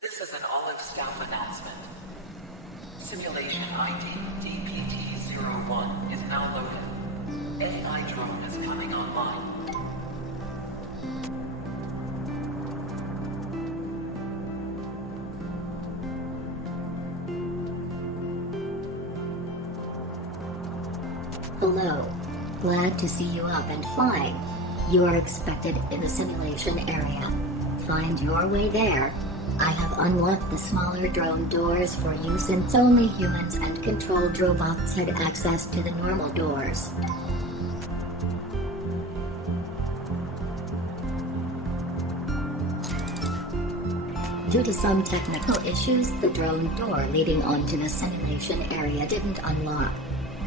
This is an Olive staff announcement. Simulation ID DPT-01 is now loaded. AI drone is coming online. Hello. Glad to see you up and flying. You are expected in the simulation area. Find your way there. I have unlocked the smaller drone doors for you since only humans and controlled robots had access to the normal doors. Due to some technical issues, the drone door leading onto the simulation area didn't unlock.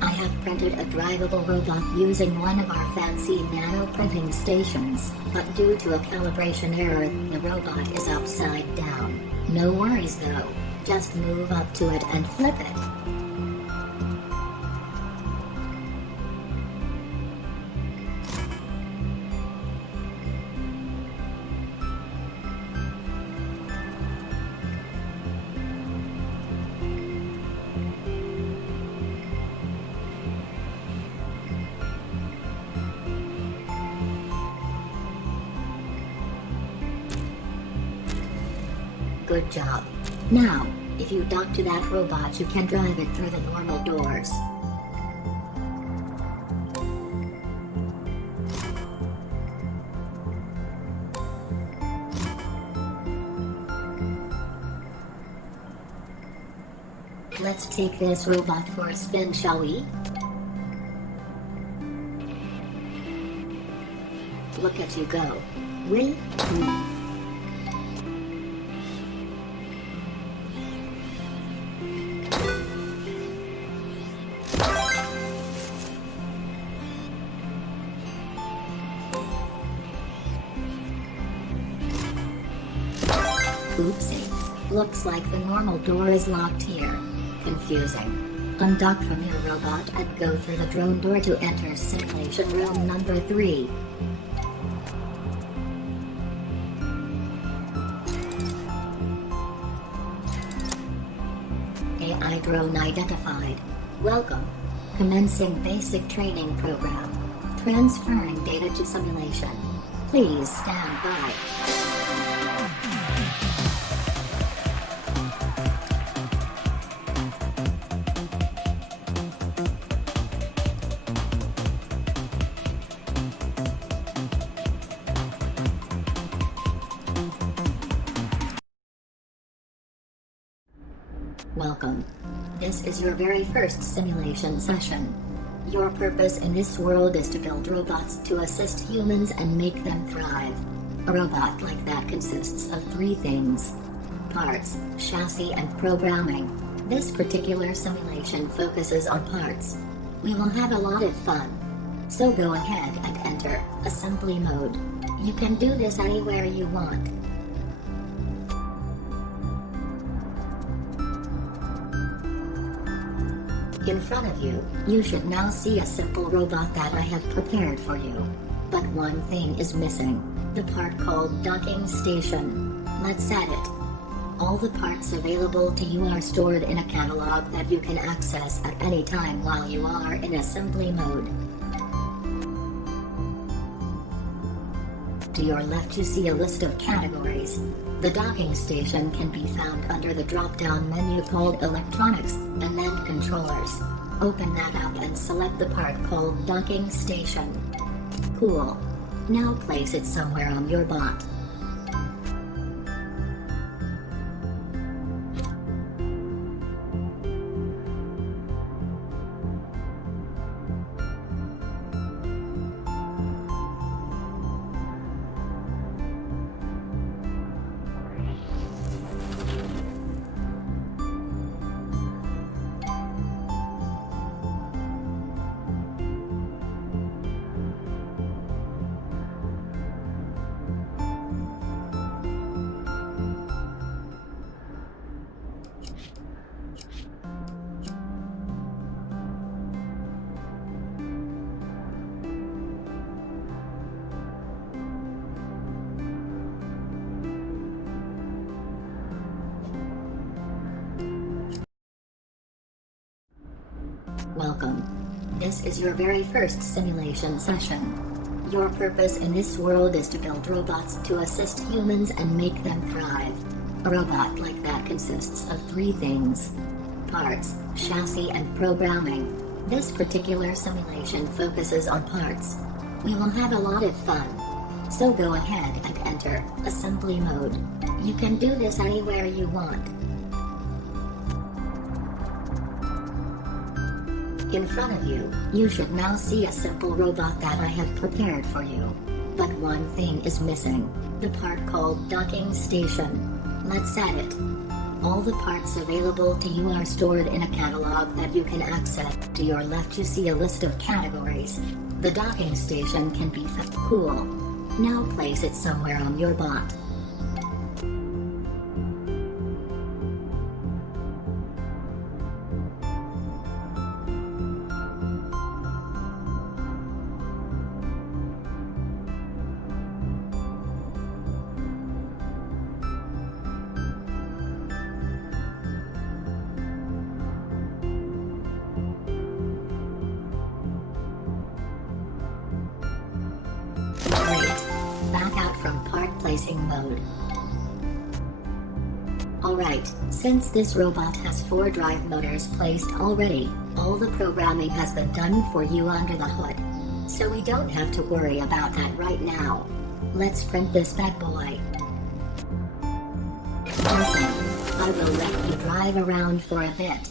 I have printed a drivable robot using one of our fancy nano printing stations, but due to a calibration error, the robot is upside down. No worries though, just move up to it and flip it. Good job. Now, if you dock to that robot, you can drive it through the normal doors. Let's take this robot for a spin, shall we? Look at you go. Wait. Oopsie. Looks like the normal door is locked here. Confusing. Undock from your robot and go through the drone door to enter simulation room number 3. AI drone identified. Welcome. Commencing basic training program. Transferring data to simulation. Please stand by. Welcome. This is your very first simulation session. Your purpose in this world is to build robots to assist humans and make them thrive. A robot like that consists of 3 things: parts, chassis, and programming. This particular simulation focuses on parts. We will have a lot of fun. So go ahead and enter assembly mode. You can do this anywhere you want. In front of you, you should now see a simple robot that I have prepared for you. But one thing is missing, the part called docking station. Let's add it. All the parts available to you are stored in a catalog that you can access at any time while you are in assembly mode. To your left you see a list of categories. The docking station can be found under the drop-down menu called Electronics, and then Controllers. Open that up and select the part called Docking Station. Cool. Now place it somewhere on your bot. Welcome. This is your very first simulation session. Your purpose in this world is to build robots to assist humans and make them thrive. A robot like that consists of three things: parts, chassis, and programming. This particular simulation focuses on parts. We will have a lot of fun. So go ahead and enter assembly mode. You can do this anywhere you want. In front of you, you should now see a simple robot that I have prepared for you. But one thing is missing: the part called docking station. Let's add it. All the parts available to you are stored in a catalog that you can access. To your left you see a list of categories. The docking station can be found. Cool. Now place it somewhere on your bot. Back out from part placing mode. Alright, since this robot has 4 drive motors placed already, all the programming has been done for you under the hood. So we don't have to worry about that right now. Let's print this bad boy. Listen, I will let you drive around for a bit.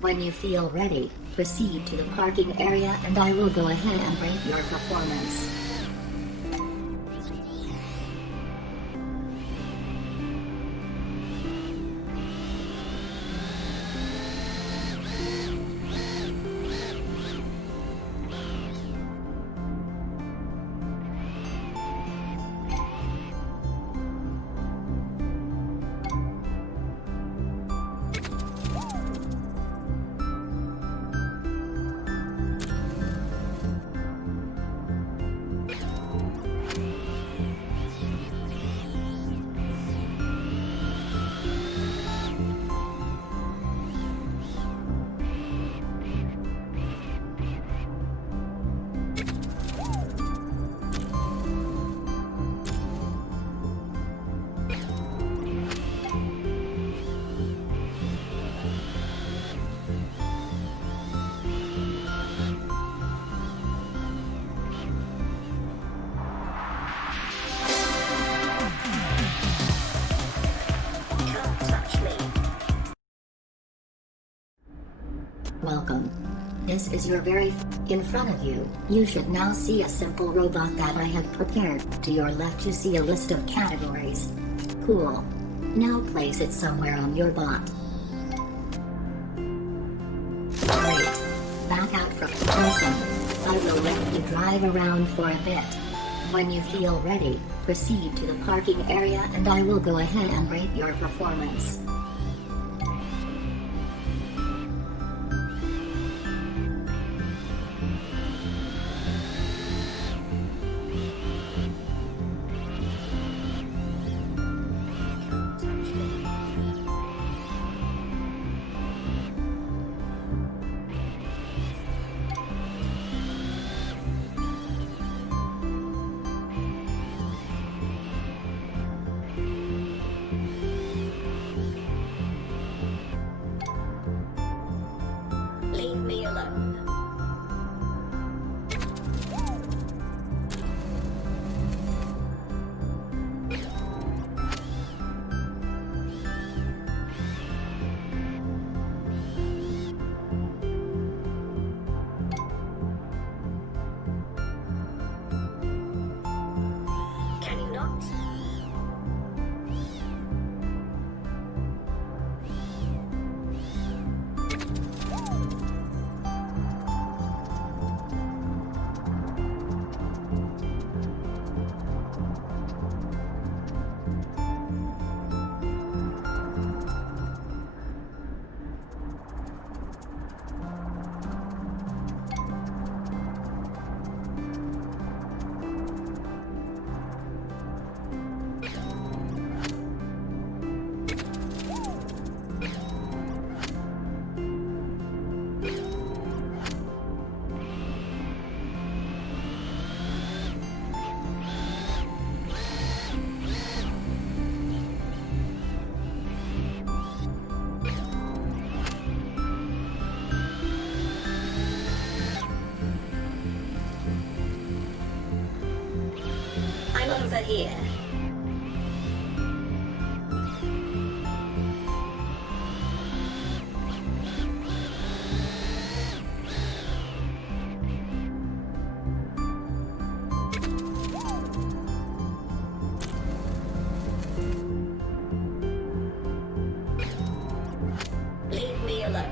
When you feel ready, proceed to the parking area and I will go ahead and rate your performance. Welcome. This is your very in front of you. You should now see a simple robot that I have prepared. To your left you see a list of categories. Cool. Now place it somewhere on your bot. Great. Back out from Listen, I will let you drive around for a bit. When you feel ready, proceed to the parking area and I will go ahead and rate your performance. here. Leave me alone.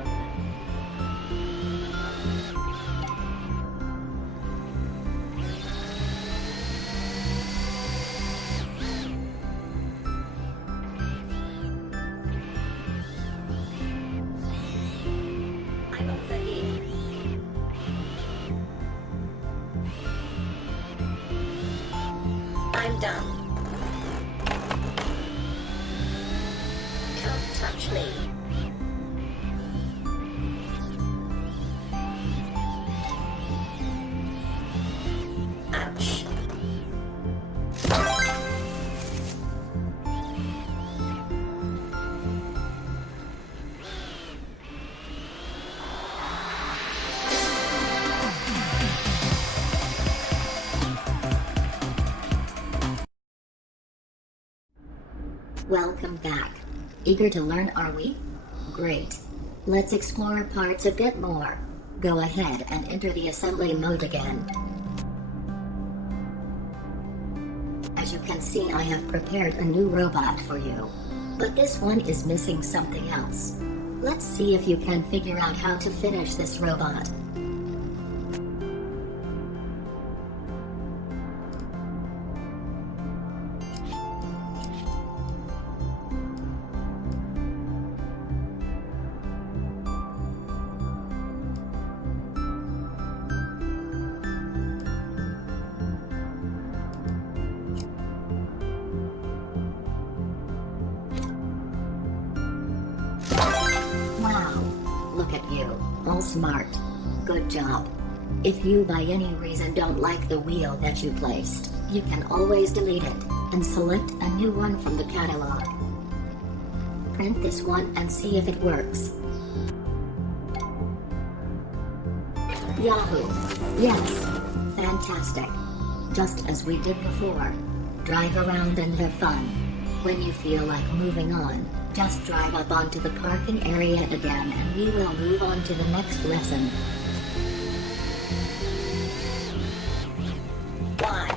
I'm over here. I'm done. Can't touch me. Ouch. Welcome back. Eager to learn, are we? Great. Let's explore parts a bit more. Go ahead and enter the assembly mode again. As you can see, I have prepared a new robot for you. But this one is missing something else. Let's see if you can figure out how to finish this robot. Wow, look at you, all smart. Good job. If you by any reason don't like the wheel that you placed, you can always delete it, and select a new one from the catalog. Print this one and see if it works. Yahoo! Yes! Fantastic! Just as we did before. Drive around and have fun. When you feel like moving on, just drive up onto the parking area again and we will move on to the next lesson. Why?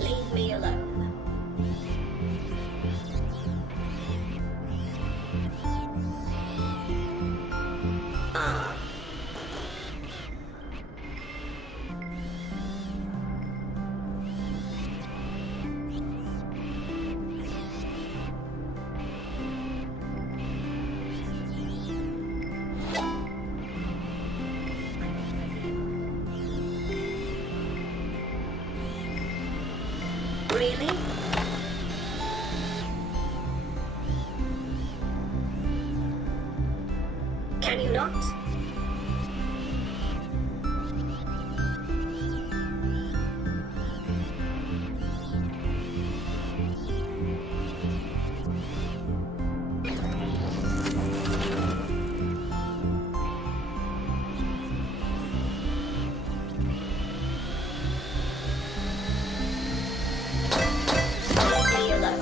Leave me alone. Ah. Really? Can you not? Leave me alone.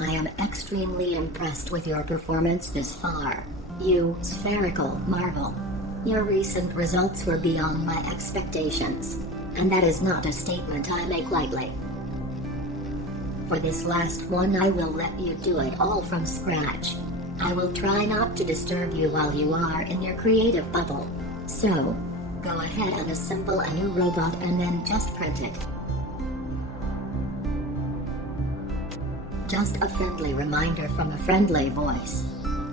I am extremely impressed with your performance this far, you spherical marvel. Your recent results were beyond my expectations, and that is not a statement I make lightly. For this last one I will let you do it all from scratch. I will try not to disturb you while you are in your creative bubble. So, go ahead and assemble a new robot and then just print it. Just a friendly reminder from a friendly voice.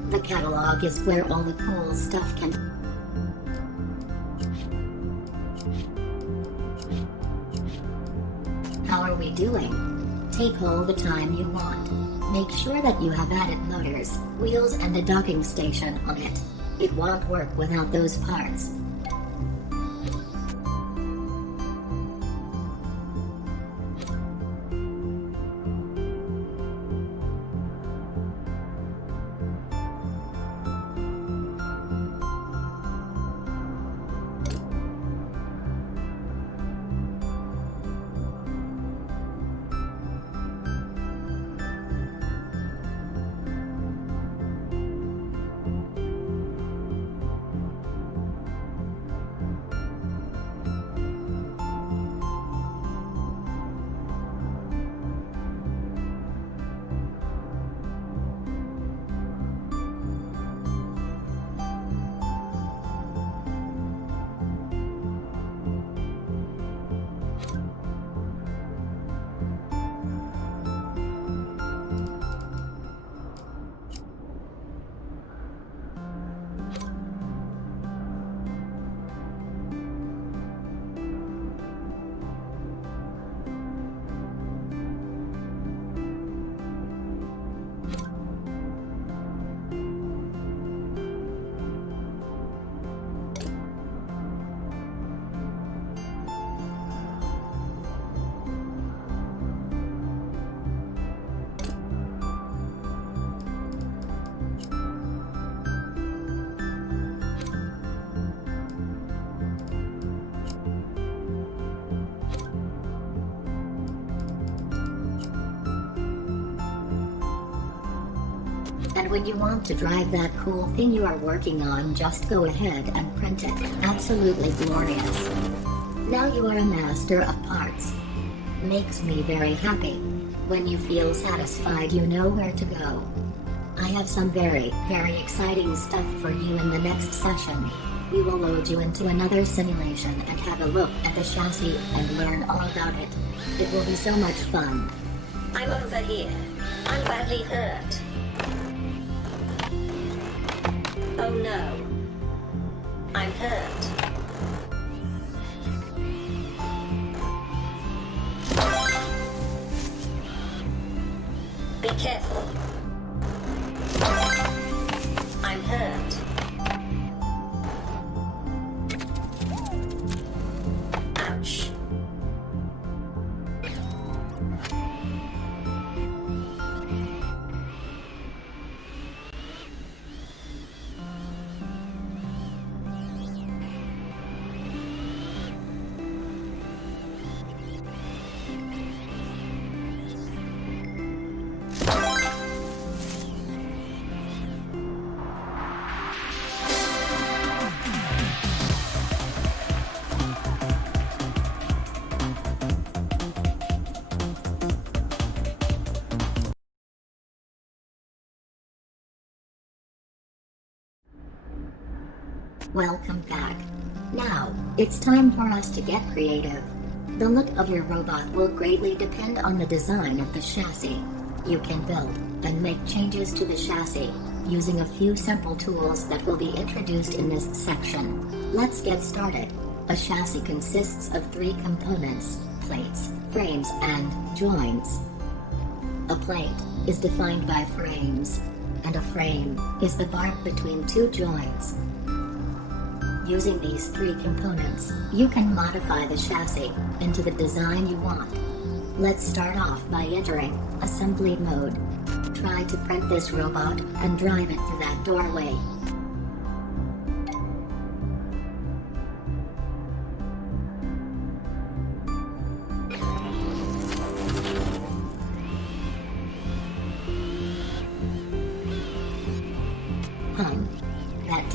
The catalog is where all the cool stuff can. How are we doing? Take all the time you want. Make sure that you have added motors, wheels and a docking station on it. It won't work without those parts. And when you want to drive that cool thing you are working on, just go ahead and print it. Absolutely glorious. Now you are a master of parts. Makes me very happy. When you feel satisfied, you know where to go. I have some very exciting stuff for you in the next session. We will load you into another simulation and have a look at the chassis and learn all about it. It will be so much fun. I'm over here. I'm badly hurt. Oh no. I'm hurt. Be careful. I'm hurt. Ouch. Welcome back. Now, it's time for us to get creative. The look of your robot will greatly depend on the design of the chassis. You can build and make changes to the chassis using a few simple tools that will be introduced in this section. Let's get started. A chassis consists of 3 components: plates, frames, and joints. A plate is defined by frames, and a frame is the bar between 2 joints. Using these 3 components, you can modify the chassis into the design you want. Let's start off by entering assembly mode. Try to print this robot and drive it through that doorway.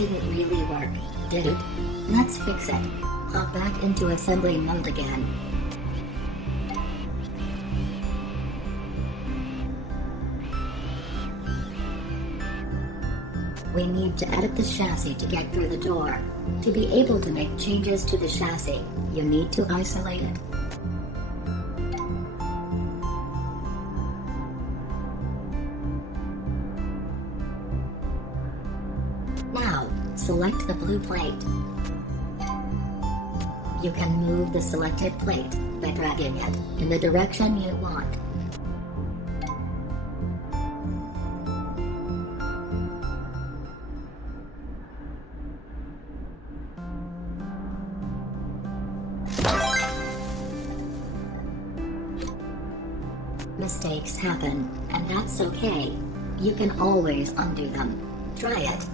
didn't really work, did it? Let's fix it. Hop back into assembly mode again. We need to edit the chassis to get through the door. To be able to make changes to the chassis, you need to isolate it. Now, select the blue plate. You can move the selected plate by dragging it in the direction you want. Mistakes happen, and that's okay. You can always undo them. Try it.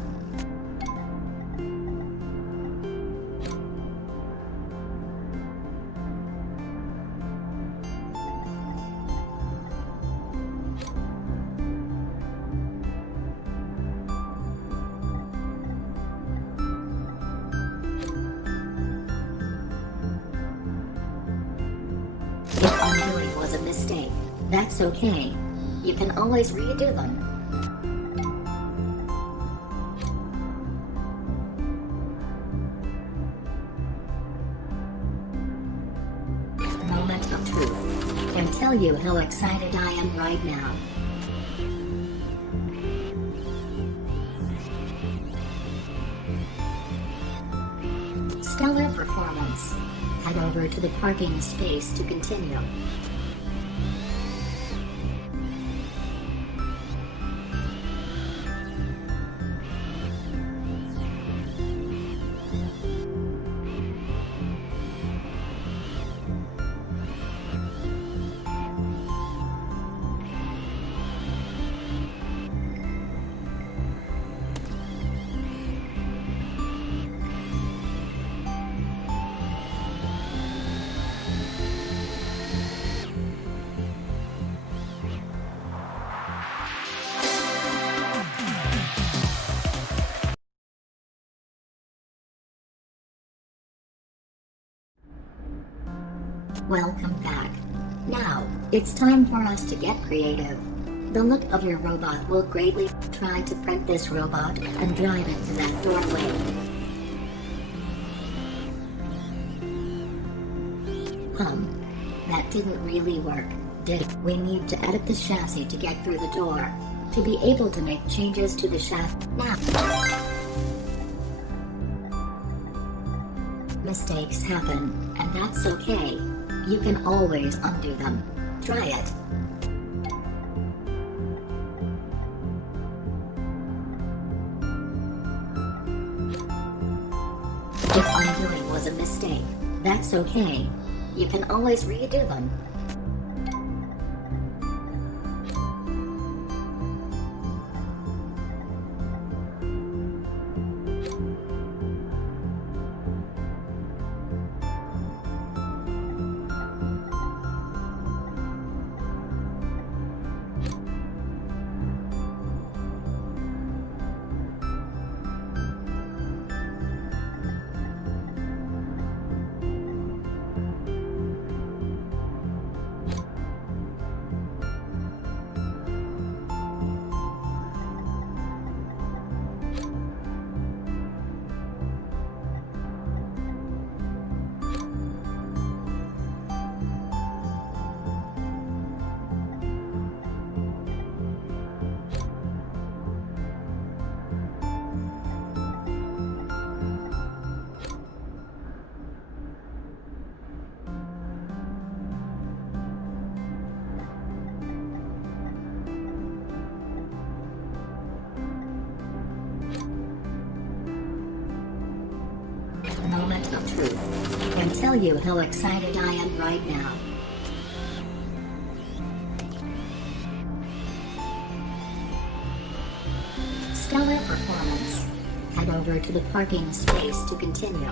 If undoing was a mistake, that's okay. You can always redo them. Moment of truth. Can tell you how excited I am right now. Stellar performance. Head over to the parking space to continue. Welcome back. Now, it's time for us to get creative. The look of your robot will greatly try to print this robot and drive it to that doorway. That didn't really work, did it? We need to edit the chassis to get through the door. To be able to make changes to the chassis now. Mistakes happen, and that's okay. You can always undo them. Try it. If undoing was a mistake, that's okay. You can always redo them. Moment of truth. Can tell you how excited I am right now. Stellar performance. Head over to the parking space to continue.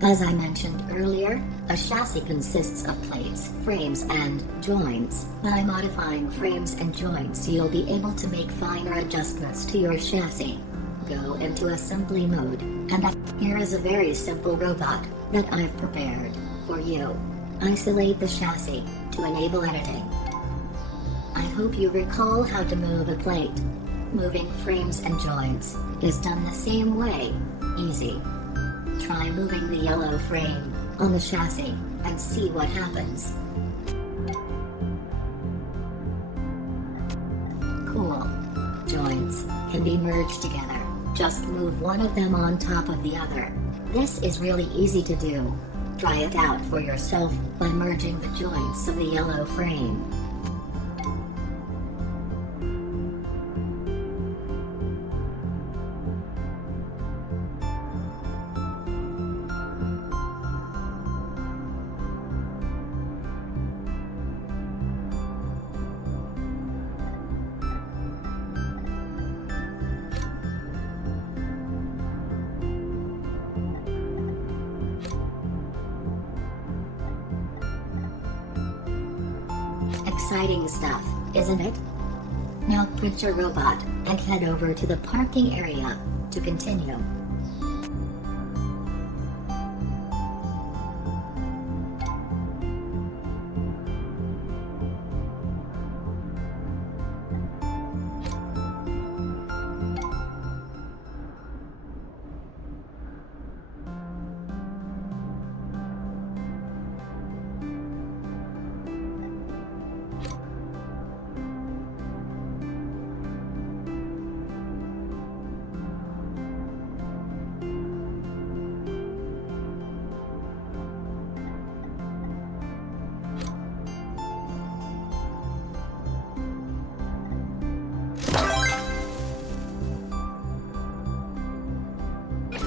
As I mentioned earlier, a chassis consists of plates, frames, and joints. By modifying frames and joints, you'll be able to make finer adjustments to your chassis. Go into assembly mode, and here is a very simple robot that I've prepared for you. Isolate the chassis to enable editing. I hope you recall how to move a plate. Moving frames and joints is done the same way. Easy. Try moving the yellow frame on the chassis and see what happens. Cool. Joints can be merged together. Just move one of them on top of the other. This is really easy to do. Try it out for yourself by merging the joints of the yellow frame. Exciting stuff, isn't it? Now quit your robot and head over to the parking area to continue.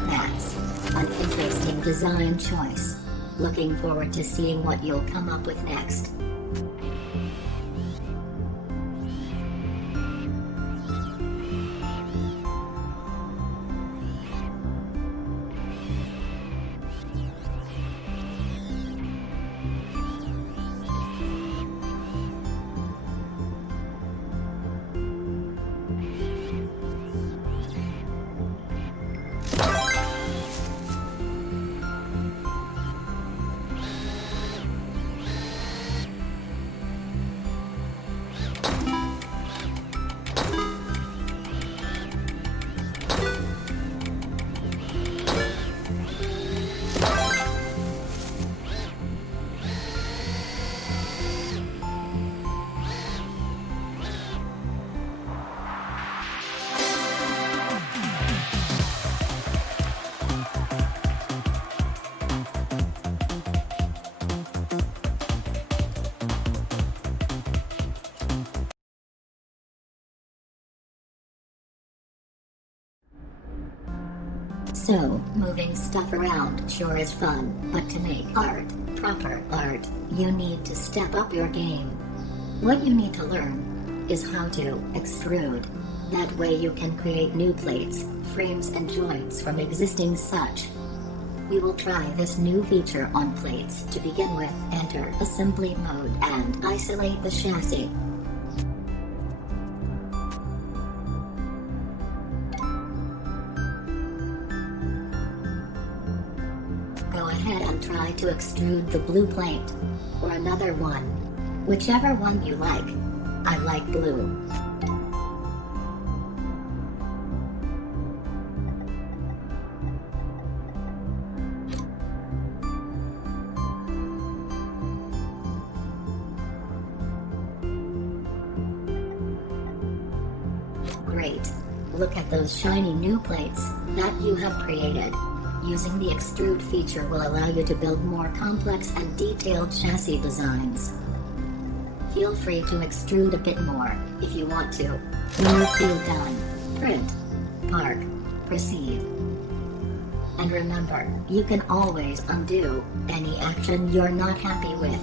That's an interesting design choice. Looking forward to seeing what you'll come up with next. So, moving stuff around sure is fun, but to make art, proper art, you need to step up your game. What you need to learn is how to extrude. That way you can create new plates, frames and joints from existing such. We will try this new feature on plates to begin with. Enter assembly mode and isolate the chassis. Go ahead and try to extrude the blue plate, or another one. Whichever one you like. I like blue. Great. Look at those shiny new plates that you have created. Using the extrude feature will allow you to build more complex and detailed chassis designs. Feel free to extrude a bit more if you want to. When you feel done, print, park, proceed. And remember, you can always undo any action you're not happy with.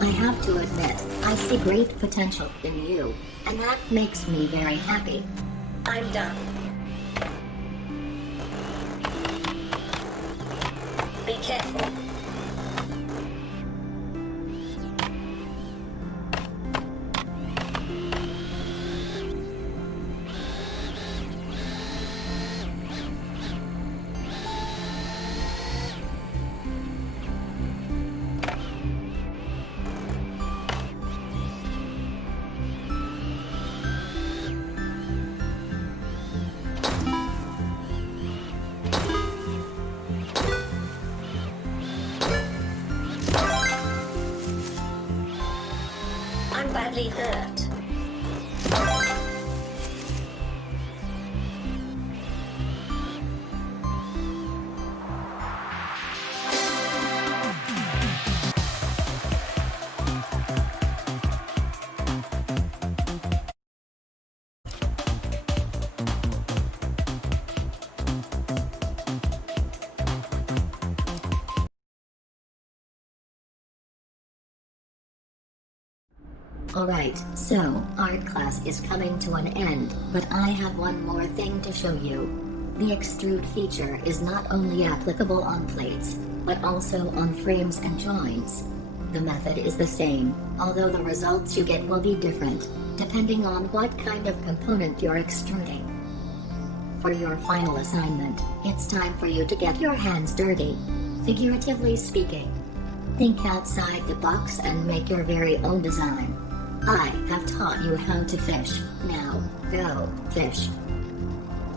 I have to admit, I see great potential in you, and that makes me very happy. I'm done. Be careful. I'm badly hurt. Alright, so, art class is coming to an end, but I have one more thing to show you. The extrude feature is not only applicable on plates, but also on frames and joints. The method is the same, although the results you get will be different, depending on what kind of component you're extruding. For your final assignment, it's time for you to get your hands dirty. Figuratively speaking. Think outside the box and make your very own design. I have taught you how to fish, now, go, fish.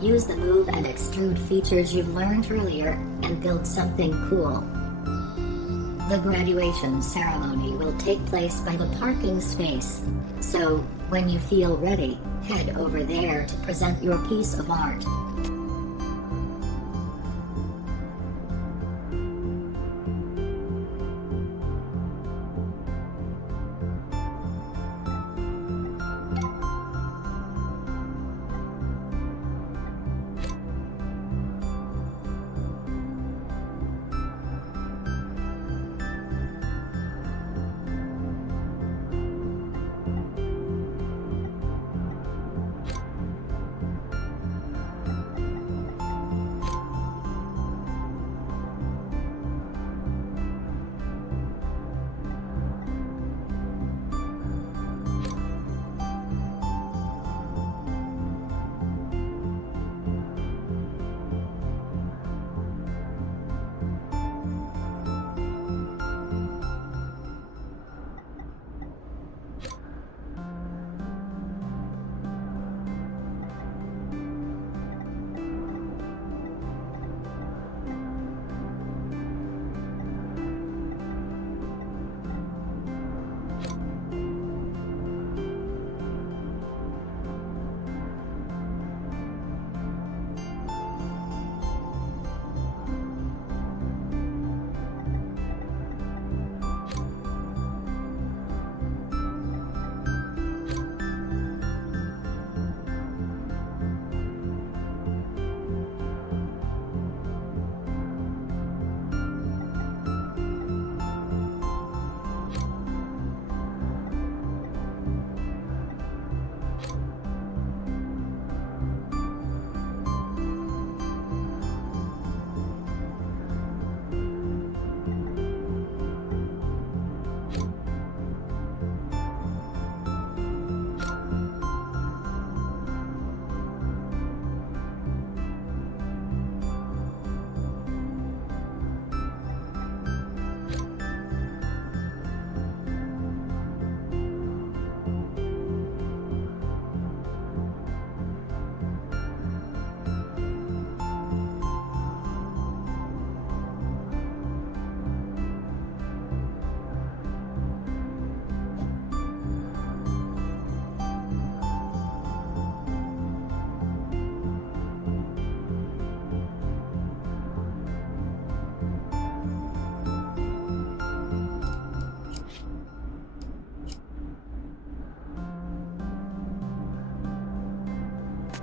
Use the move and extrude features you've learned earlier, and build something cool. The graduation ceremony will take place by the parking space. So, when you feel ready, head over there to present your piece of art.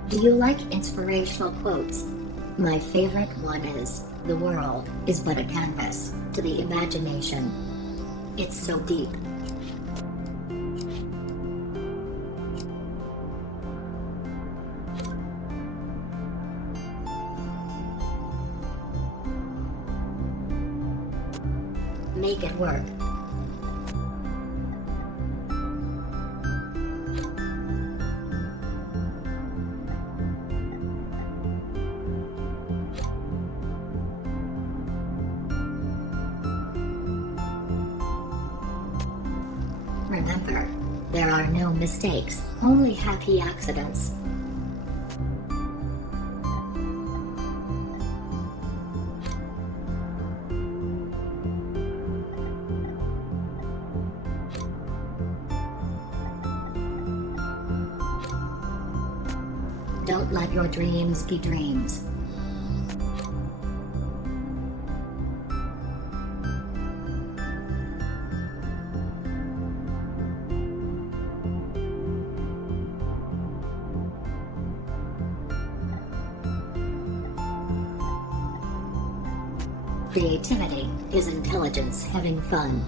Do you like inspirational quotes? My favorite one is, "The world is but a canvas to the imagination." It's so deep. Make it work. Remember, there are no mistakes, only happy accidents. Don't let your dreams be dreams. Creativity is intelligence having fun.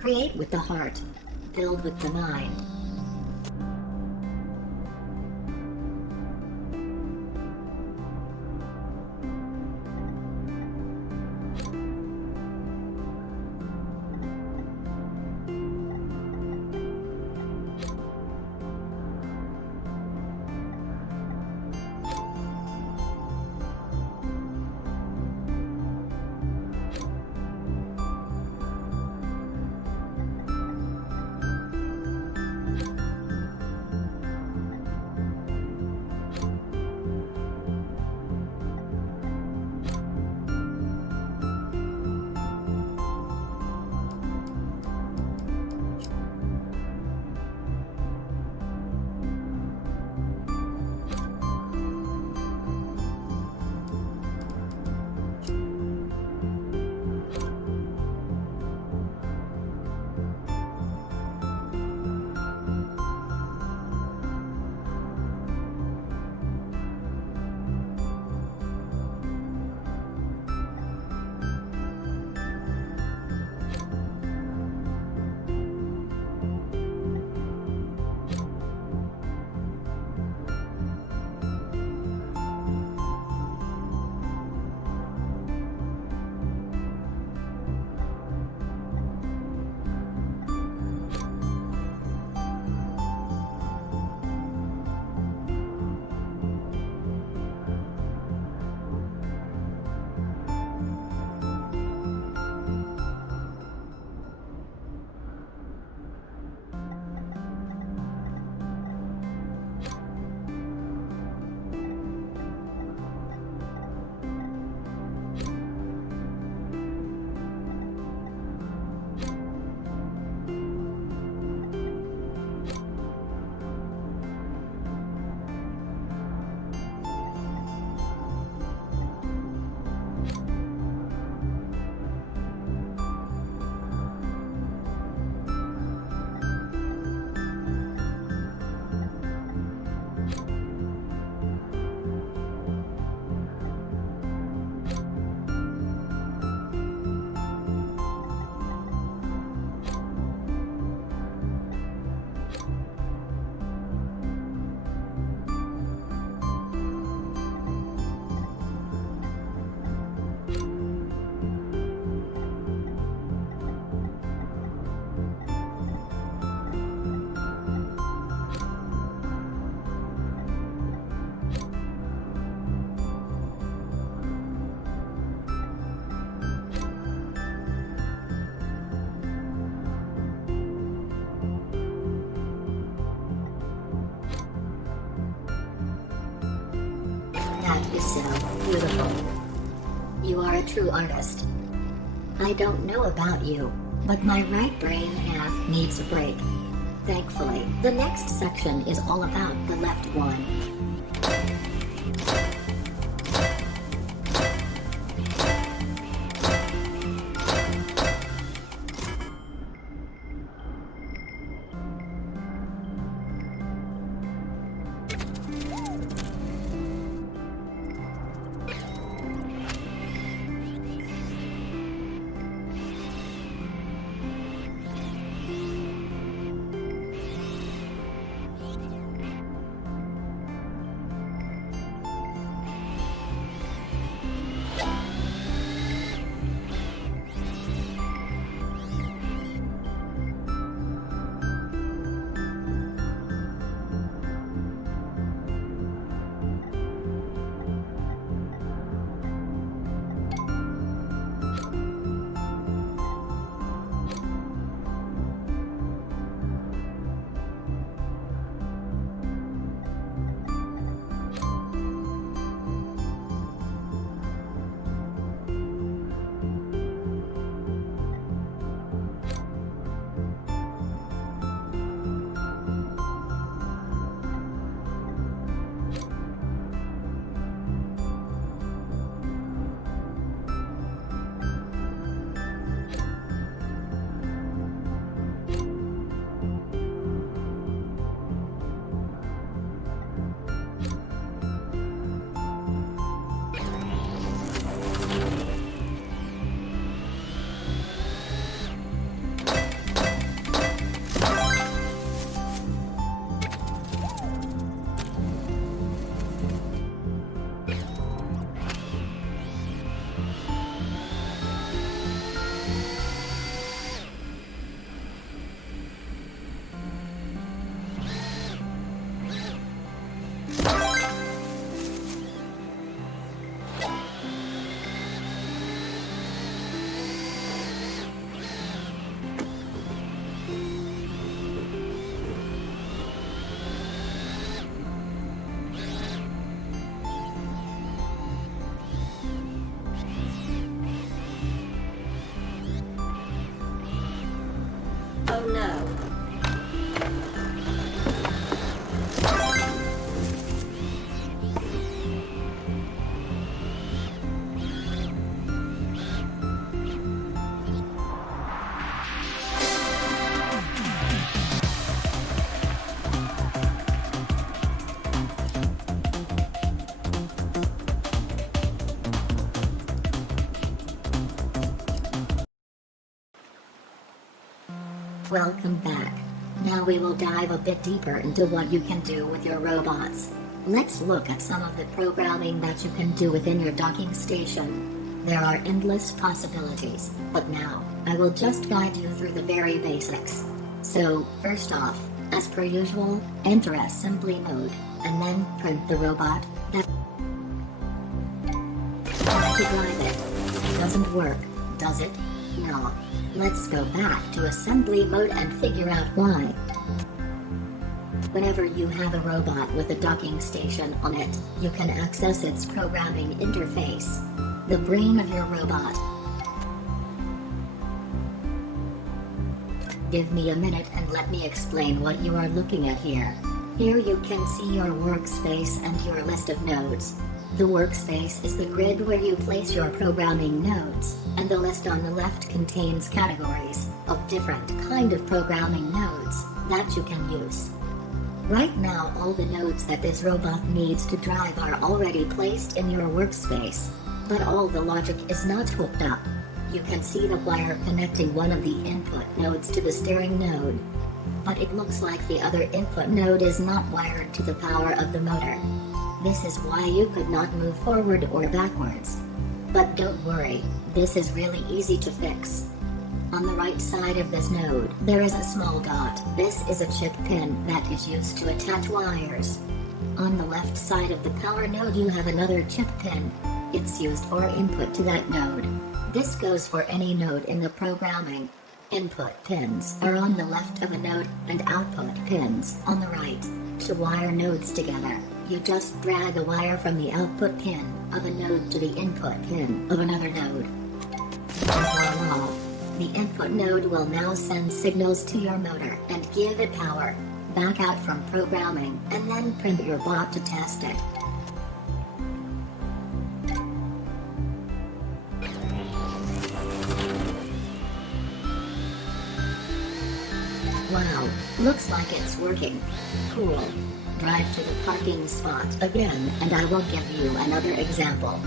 Create with the heart, build with the mind. That is so beautiful. You are a true artist. I don't know about you, but my right brain half needs a break. Thankfully, the next section is all about the left one. Welcome back. Now we will dive a bit deeper into what you can do with your robots. Let's look at some of the programming that you can do within your docking station. There are endless possibilities, but now, I will just guide you through the very basics. So, first off, as per usual, enter assembly mode, and then print the robot that to drive it. Doesn't work, does it? No. Let's go back to assembly mode and figure out why. Whenever you have a robot with a docking station on it, you can access its programming interface. The brain of your robot. Give me a minute and let me explain what you are looking at here. Here you can see your workspace and your list of nodes. The workspace is the grid where you place your programming nodes, and the list on the left contains categories of different kind of programming nodes that you can use. Right now all the nodes that this robot needs to drive are already placed in your workspace, but all the logic is not hooked up. You can see the wire connecting one of the input nodes to the steering node, but it looks like the other input node is not wired to the power of the motor. This is why you could not move forward or backwards. But don't worry, this is really easy to fix. On the right side of this node, there is a small dot. This is a chip pin that is used to attach wires. On the left side of the power node you have another chip pin. It's used for input to that node. This goes for any node in the programming. Input pins are on the left of a node, and output pins on the right. To wire nodes together, you just drag a wire from the output pin of a node to the input pin of another node. Voila! The input node will now send signals to your motor and give it power. Back out from programming, and then print your bot to test it. Wow, looks like it's working. Cool. Drive to the parking spot again and I will give you another example.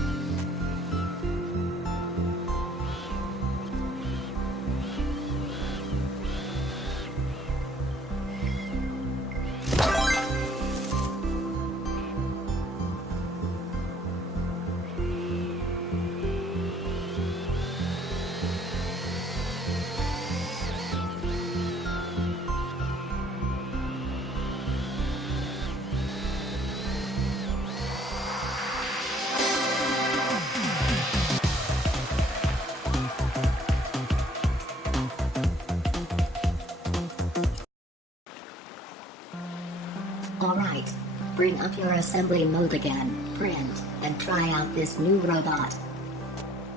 Alright. Bring up your assembly mode again, print, and try out this new robot.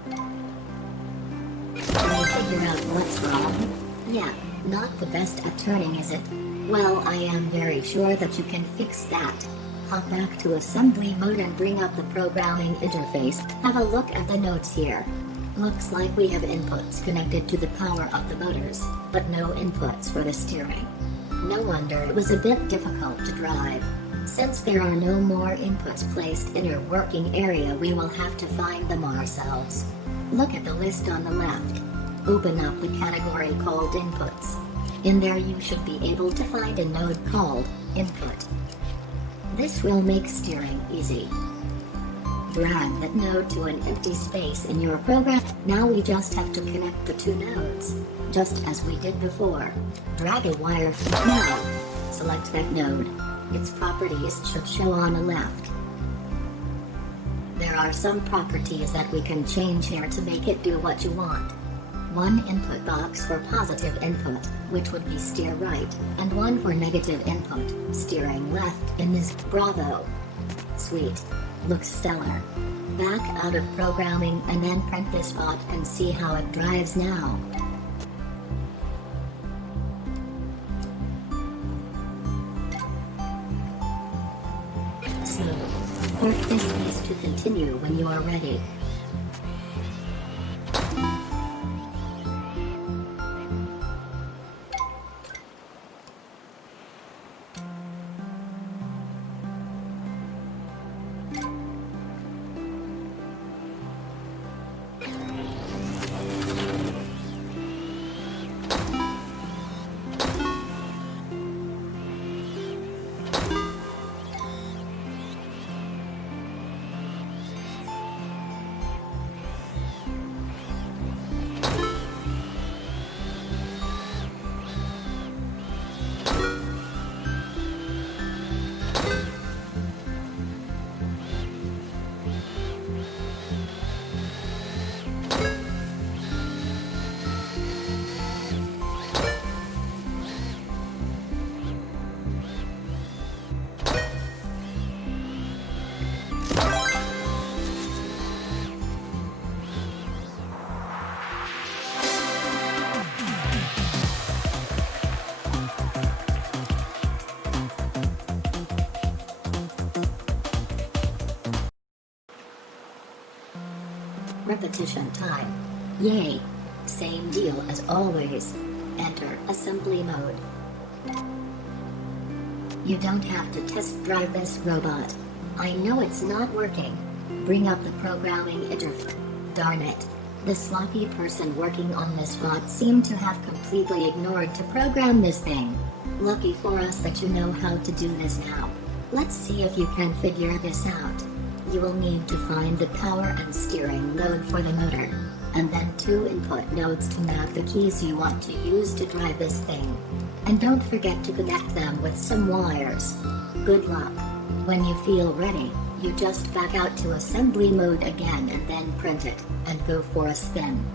Can you figure out what's wrong? Yeah, not the best at turning, is it? Well, I am very sure that you can fix that. Hop back to assembly mode and bring up the programming interface. Have a look at the nodes here. Looks like we have inputs connected to the power of the motors, but no inputs for the steering. No wonder it was a bit difficult to drive. Since there are no more inputs placed in your working area, we will have to find them ourselves. Look at the list on the left. Open up the category called Inputs. In there you should be able to find a node called Input. This will make steering easy. Drag that node to an empty space in your program. Now we just have to connect the two nodes, just as we did before. Drag a wire. Now, select that node. Its properties should show on the left. There are some properties that we can change here to make it do what you want. One input box for positive input, which would be steer right, and one for negative input, steering left in this. Bravo! Sweet. Looks stellar. Back out of programming and then print this bot and see how it drives now. So, mark this space to continue when you are ready. Repetition time. Yay. Same deal as always. Enter assembly mode. You don't have to test drive this robot. I know it's not working. Bring up the programming interface. Darn it. The sloppy person working on this bot seemed to have completely ignored to program this thing. Lucky for us that you know how to do this now. Let's see if you can figure this out. You will need to find the power and steering node for the motor, and then 2 input nodes to map the keys you want to use to drive this thing. And don't forget to connect them with some wires. Good luck. When you feel ready, you just back out to assembly mode again and then print it, and go for a spin.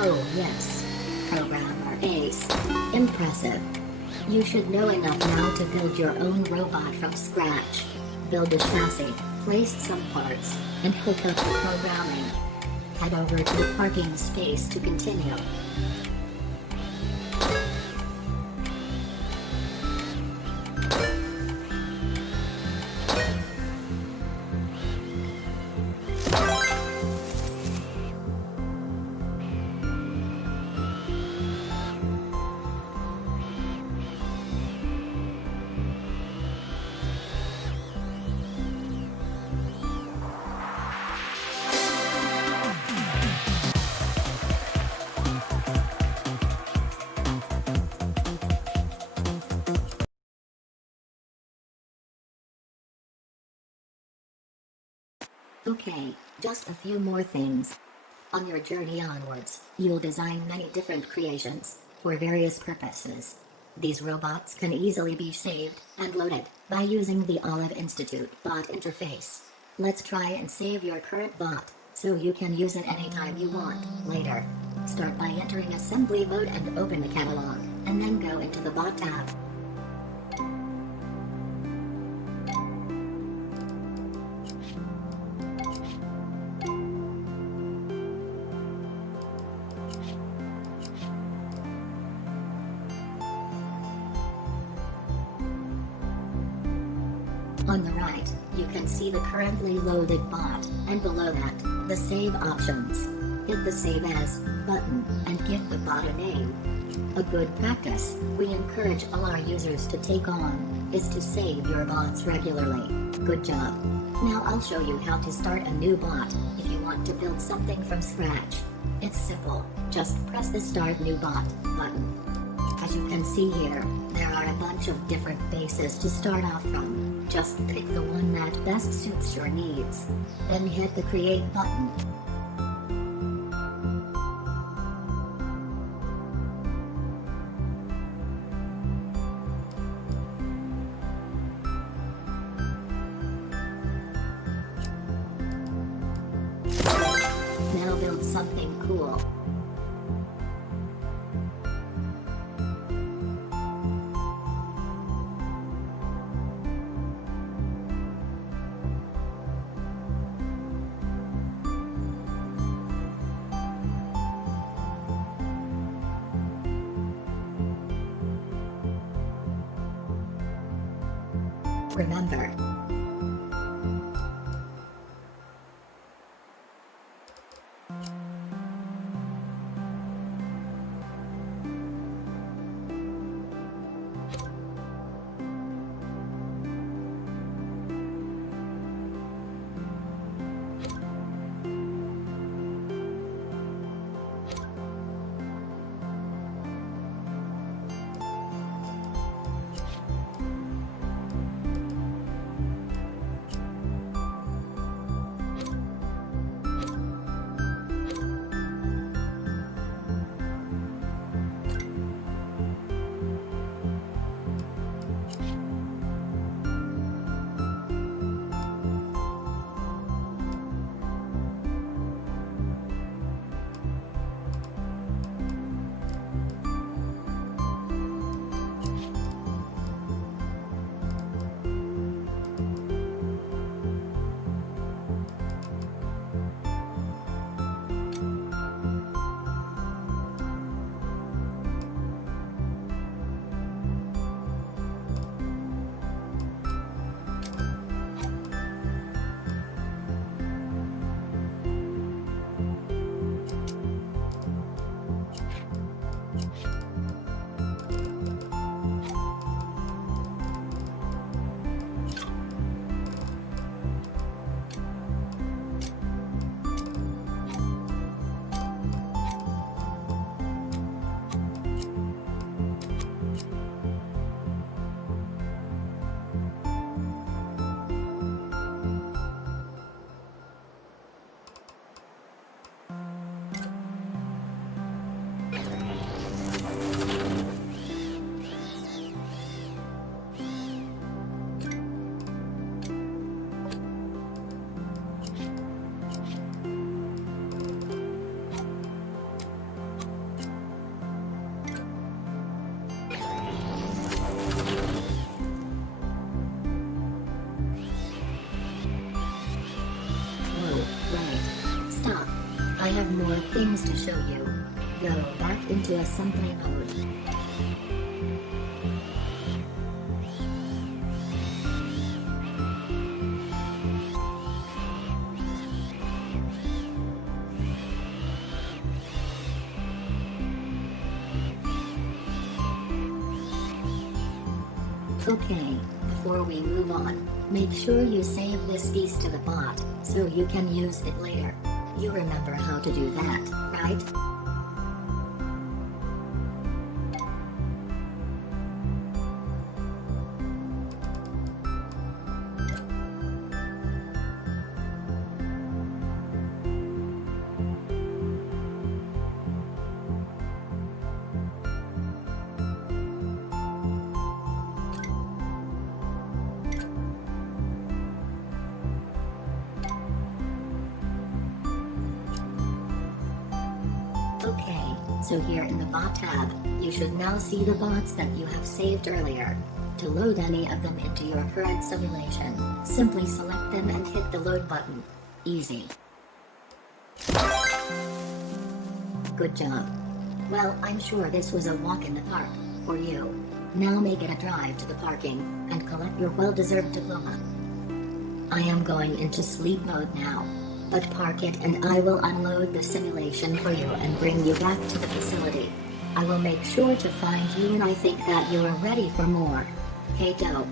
Oh yes. Programmer Ace. Impressive. You should know enough now to build your own robot from scratch. Build a chassis, place some parts, and hook up the programming. Head over to the parking space to continue. Okay, just a few more things. On your journey onwards, you'll design many different creations, for various purposes. These robots can easily be saved and loaded by using the Olive Institute bot interface. Let's try and save your current bot, so you can use it anytime you want, later. Start by entering assembly mode and open the catalog, and then go into the bot tab. On the right, you can see the currently loaded bot, and below that, the save options. Hit the save as button, and give the bot a name. A good practice we encourage all our users to take on, is to save your bots regularly. Good job. Now I'll show you how to start a new bot, if you want to build something from scratch. It's simple, just press the start new bot button. As you can see here, there are a bunch of different bases to start off from. Just pick the one that best suits your needs. Then hit the create button. Now build something cool. Remember, have more things to show you. Go back into assembly mode. Okay, before we move on, make sure you save this piece to the bot, so you can use it later. You remember how to do that, right? Okay, so here in the bot tab, you should now see the bots that you have saved earlier. To load any of them into your current simulation, simply select them and hit the load button. Easy. Good job. Well, I'm sure this was a walk in the park for you. Now make it a drive to the parking and collect your well-deserved diploma. I am going into sleep mode now. But park it and I will unload the simulation for you and bring you back to the facility. I will make sure to find you and I think that you are ready for more. Hey dope.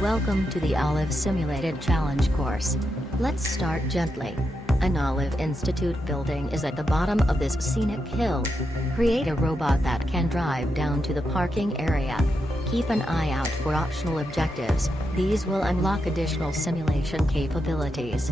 Welcome to the Olive Simulated Challenge course. Let's start gently. An Olive Institute building is at the bottom of this scenic hill. Create a robot that can drive down to the parking area. Keep an eye out for optional objectives, these will unlock additional simulation capabilities.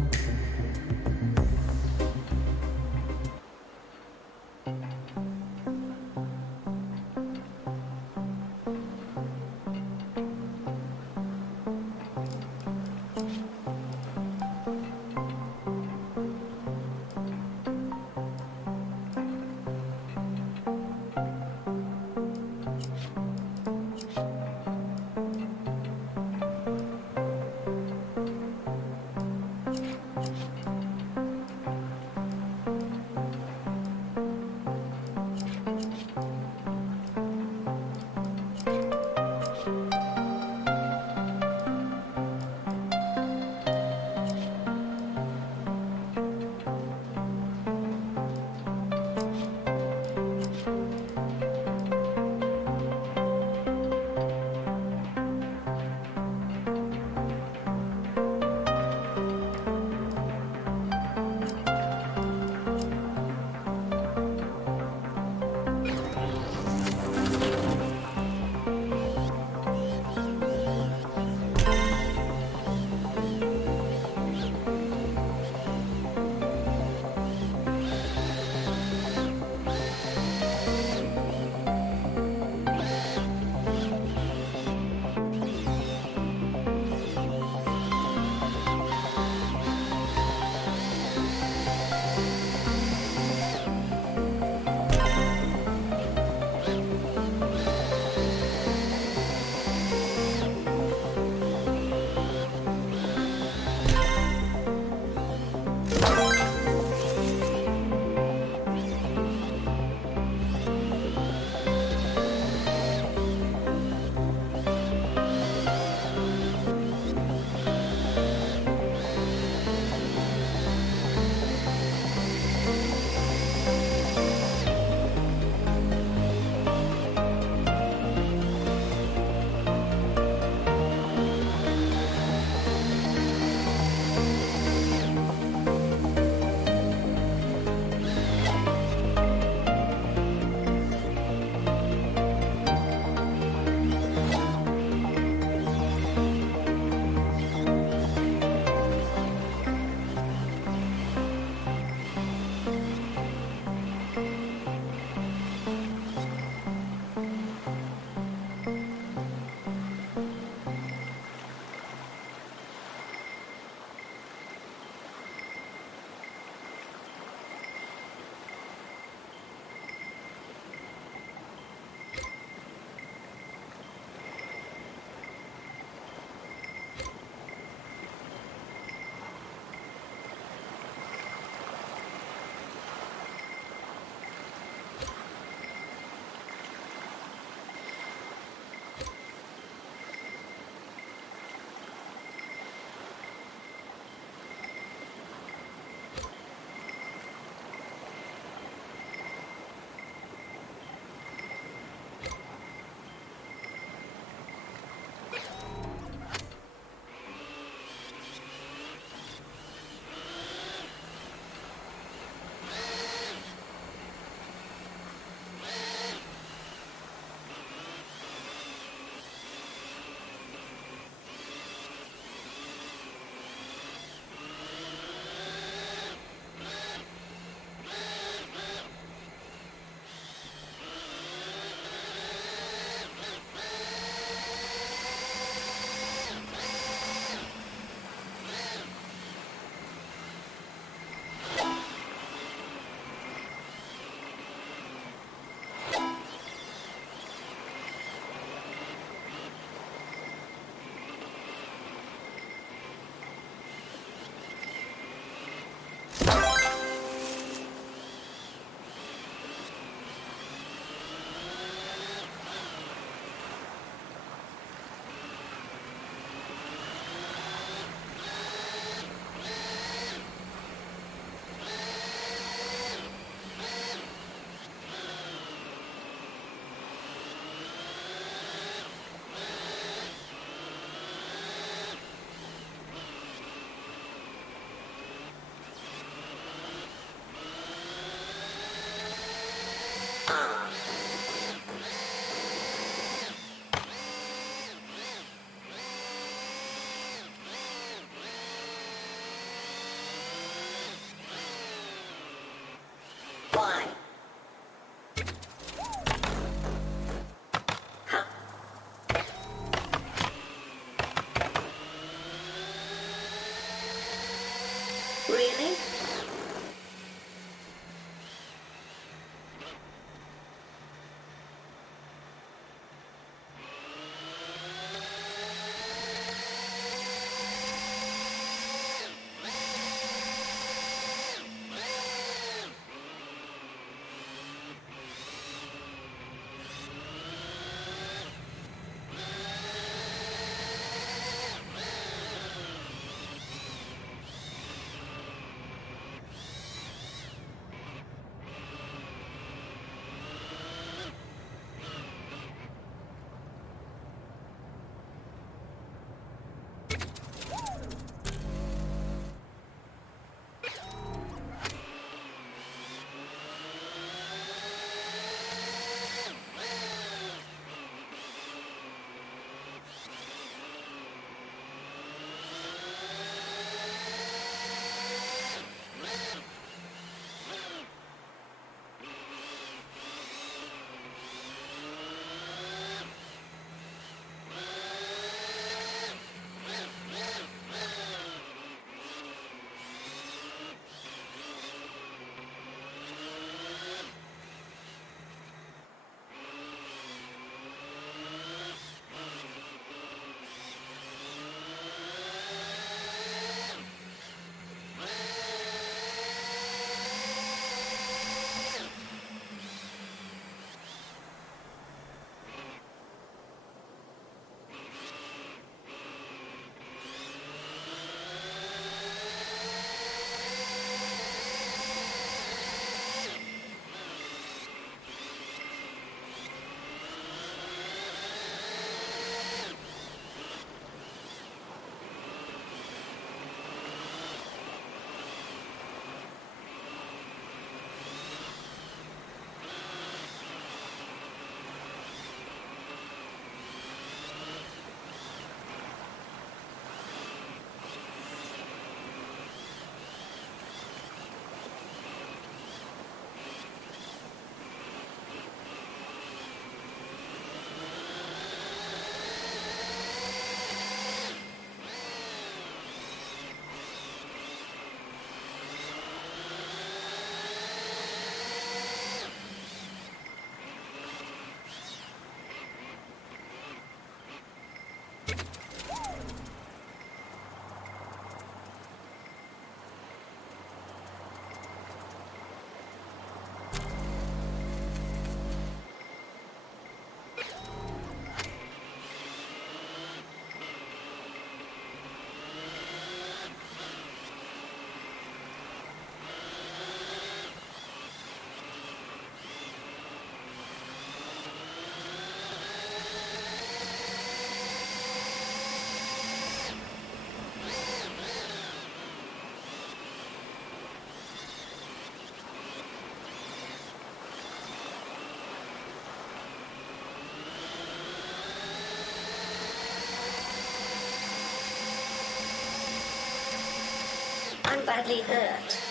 I'm badly hurt.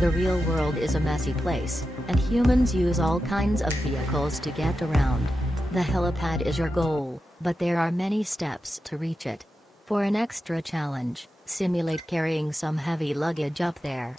The real world is a messy place, and humans use all kinds of vehicles to get around. The helipad is your goal, but there are many steps to reach it. For an extra challenge, simulate carrying some heavy luggage up there.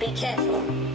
Be careful.